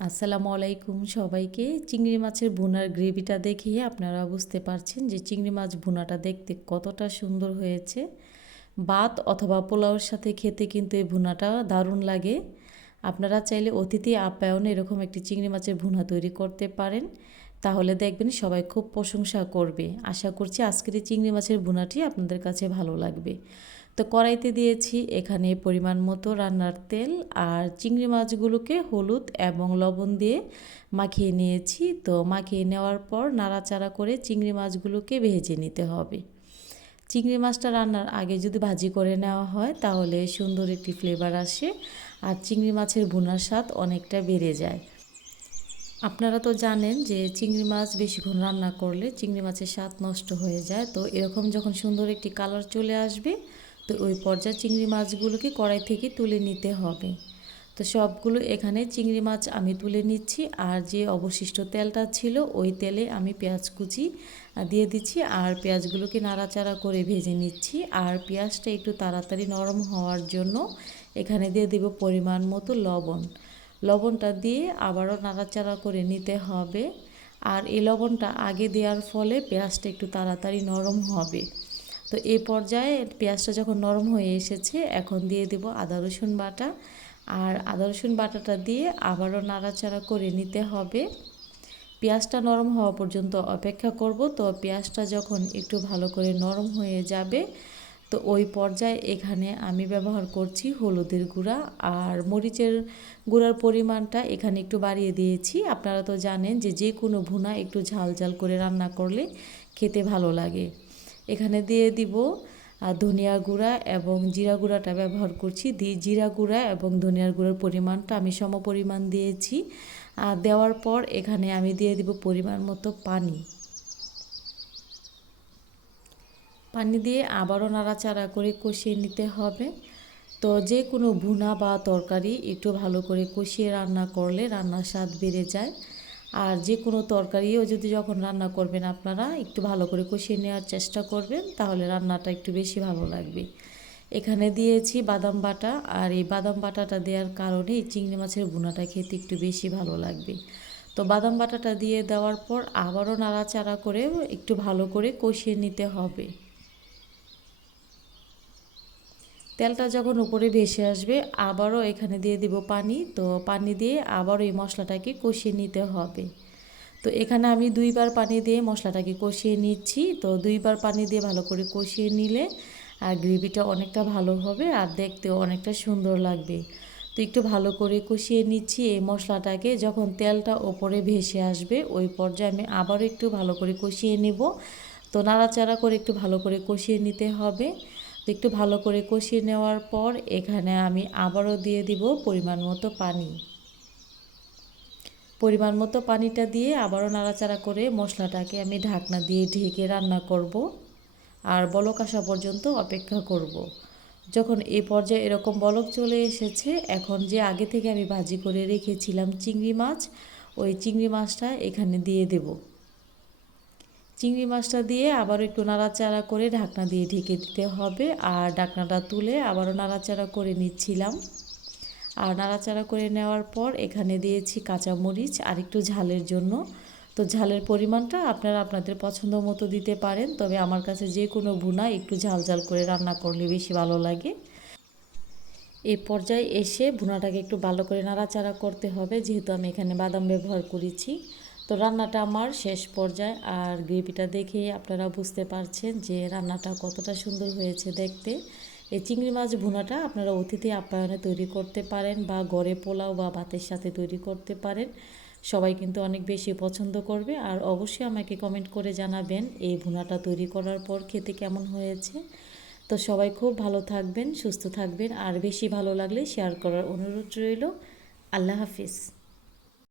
আসসালামু আলাইকুম সবাইকে। চিংড়ি মাছের ভুনার গ্রেভিটা দেখে আপনারা বুঝতে পারছেন যে চিংড়ি মাছ ভুনাটা দেখতে কতটা সুন্দর হয়েছে। ভাত অথবা পোলাওর সাথে খেতে কিন্তু এই ভুনাটা দারুণ লাগে। আপনারা চাইলে অতিথি আপ্যায়নে এরকম একটি চিংড়ি মাছের ভুনা তৈরি করতে পারেন। তাহলে দেখবেন সবাই খুব প্রশংসা করবে। আশা করছি আজকের এই চিংড়ি মাছের ভুনাটি আপনাদের কাছে ভালো লাগবে। তো কড়াইতে দিয়েছি এখানে পরিমাণ মতো রান্নার তেল আর চিংড়ি মাছগুলোকে হলুদ এবং লবণ দিয়ে মাখিয়ে নিয়েছি। তো মাখিয়ে নেওয়ার পর নাড়াচাড়া করে চিংড়ি মাছগুলোকে ভেজে নিতে হবে। চিংড়ি মাছটা রান্নার আগে যদি ভাজি করে নেওয়া হয় তাহলে সুন্দর একটি ফ্লেভার আসে আর চিংড়ি মাছের ভুনার স্বাদ অনেকটা বেড়ে যায়। আপনারা তো জানেন যে চিংড়ি মাছ বেশিক্ষণ রান্না করলে চিংড়ি মাছের স্বাদ নষ্ট হয়ে যায়। তো এরকম যখন সুন্দর একটি কালার চলে আসবে তো ওই পর্যায়ে চিংড়ি মাছগুলোকে কড়াই থেকে তুলে নিতে হবে। তো সবগুলো এখানে চিংড়ি মাছ আমি তুলে নিচ্ছি আর যে অবশিষ্ট তেলটা ছিল ওই তেলে আমি পেঁয়াজ কুচি দিয়ে দিচ্ছি আর পেঁয়াজগুলোকে নাড়াচাড়া করে ভেজে নিচ্ছি আর পেঁয়াজটা একটু তাড়াতাড়ি নরম হওয়ার জন্য এখানে দিয়ে দেব পরিমাণ মতো লবণ। লবণটা দিয়ে আবারও নাড়াচাড়া করে নিতে হবে। আর এই লবণটা আগে দেওয়ার ফলে পেঁয়াজটা একটু তাড়াতাড়ি নরম হবে। তো এই পর্যায়ে পেঁয়াজটা যখন নরম হয়ে এসেছে, এখন দিয়ে দেব আদা, রসুন বাটা। আর আদা, রসুন বাটাটা দিয়ে আবারও নাড়াচাড়া করে নিতে হবে। পেঁয়াজটা নরম হওয়া পর্যন্ত অপেক্ষা করব। তো পেঁয়াজটা যখন একটু ভালো করে নরম হয়ে যাবে, তো ওই পর্যায়ে এখানে আমি ব্যবহার করছি হলুদের গুঁড়া। আর মরিচের গুঁড়ার পরিমাণটা এখানে একটু বাড়িয়ে দিয়েছি। আপনারা তো জানেন যে যে কোনো ভুনা একটু ঝাল ঝাল করে রান্না করলে খেতে ভালো লাগে। এখানে দিয়ে দিব আর ধনিয়া গুঁড়া এবং জিরা গুঁড়াটা ব্যবহার করছি। দিয়ে জিরা গুঁড়া এবং ধনিয়ার গুঁড়ার পরিমাণটা আমি সম পরিমাণ দিয়েছি। আর দেওয়ার পর এখানে আমি দিয়ে দিব পরিমাণ মতো পানি। পানি দিয়ে আবারও নাড়াচাড়া করে কষিয়ে নিতে হবে। তো যে কোনো ভুনা বা তরকারি একটু ভালো করে কষিয়ে রান্না করলে রান্নার স্বাদ বেড়ে যায়। আর যে কোনো তরকারিও যদি যখন রান্না করবেন আপনারা, একটু ভালো করে কষিয়ে নেওয়ার চেষ্টা করবেন, তাহলে রান্নাটা একটু বেশি ভালো লাগবে। এখানে দিয়েছি বাদাম বাটা, আর এই বাদাম বাটাটা দেওয়ার কারণে চিংড়ি মাছের ভুনাটা খেতে একটু বেশি ভালো লাগবে। তো বাদাম বাটাটা দিয়ে দেওয়ার পর আবারও নাড়াচাড়া করে একটু ভালো করে কষিয়ে নিতে হবে। তেলটা যখন উপরে ভেসে আসবে, আবারও এখানে দিয়ে দিব পানি। তো পানি দিয়ে আবারও এই মশলাটাকে কষিয়ে নিতে হবে। তো এখানে আমি দুইবার পানি দিয়ে মশলাটাকে কষিয়ে নিচ্ছি। তো দুইবার পানি দিয়ে ভালো করে কষিয়ে নিলে আর গ্রেভিটা অনেকটা ভালো হবে আর দেখতেও অনেকটা সুন্দর লাগবে। তো একটু ভালো করে কষিয়ে নিচ্ছি এই মশলাটাকে। যখন তেলটা ওপরে ভেসে আসবে, ওই পর্যায়ে আমি আবারও একটু ভালো করে কষিয়ে নেব। তো নাড়াচাড়া করে একটু ভালো করে কষিয়ে নিতে হবে। একটু ভালো করে কষিয়ে নেওয়ার পর এখানে আমি আবারও দিয়ে দিব পরিমাণ মতো পানি পরিমাণ মতো পানিটা দিয়ে আবারও নাড়াচাড়া করে মশলাটাকে আমি ঢাকনা দিয়ে ঢেকে রান্না করব আর বলক আসা পর্যন্ত অপেক্ষা করব। যখন এ পর্যায়ে এরকম বলক চলে এসেছে, এখন যে আগে থেকে আমি ভাজি করে রেখেছিলাম চিংড়ি মাছ, ওই চিংড়ি মাছটা এখানে দিয়ে দেবো চিংড়ি মাছটা দিয়ে আবারও একটু নাড়াচাড়া করে ঢাকনা দিয়ে ঢেকে দিতে হবে। আর ঢাকনাটা তুলে আবারও নাড়াচাড়া করে নিচ্ছিলাম। আর নাড়াচাড়া করে নেওয়ার পর এখানে দিয়েছি কাঁচামরিচ আর একটু ঝালের জন্য। তো ঝালের পরিমাণটা আপনারা আপনাদের পছন্দ মতো দিতে পারেন, তবে আমার কাছে যে কোনো ভুনা একটু ঝাল ঝাল করে রান্না করলে বেশি ভালো লাগে। এই পর্যায়ে এসে ভুনাটাকে একটু ভালো করে নাড়াচাড়া করতে হবে, যেহেতু আমি এখানে বাদাম ব্যবহার করেছি। তো রান্নাটা আমার শেষ পর্যায়ে আর গ্রেভিটা দেখে আপনারা বুঝতে পারছেন যে রান্নাটা কতটা সুন্দর হয়েছে দেখতে। এই চিংড়ি মাছ ভুনাটা আপনারা অতিথি আপ্যায়নে তৈরি করতে পারেন বা গড়ে পোলাও বা ভাতের সাথে তৈরি করতে পারেন। সবাই কিন্তু অনেক বেশি পছন্দ করবে আর অবশ্যই আমাকে কমেন্ট করে জানাবেন এই ভুনাটা তৈরি করার পর খেতে কেমন হয়েছে। তো সবাই খুব ভালো থাকবেন, সুস্থ থাকবেন আর বেশি ভালো লাগলে শেয়ার করার অনুরোধ রইল। আল্লাহ হাফিজ।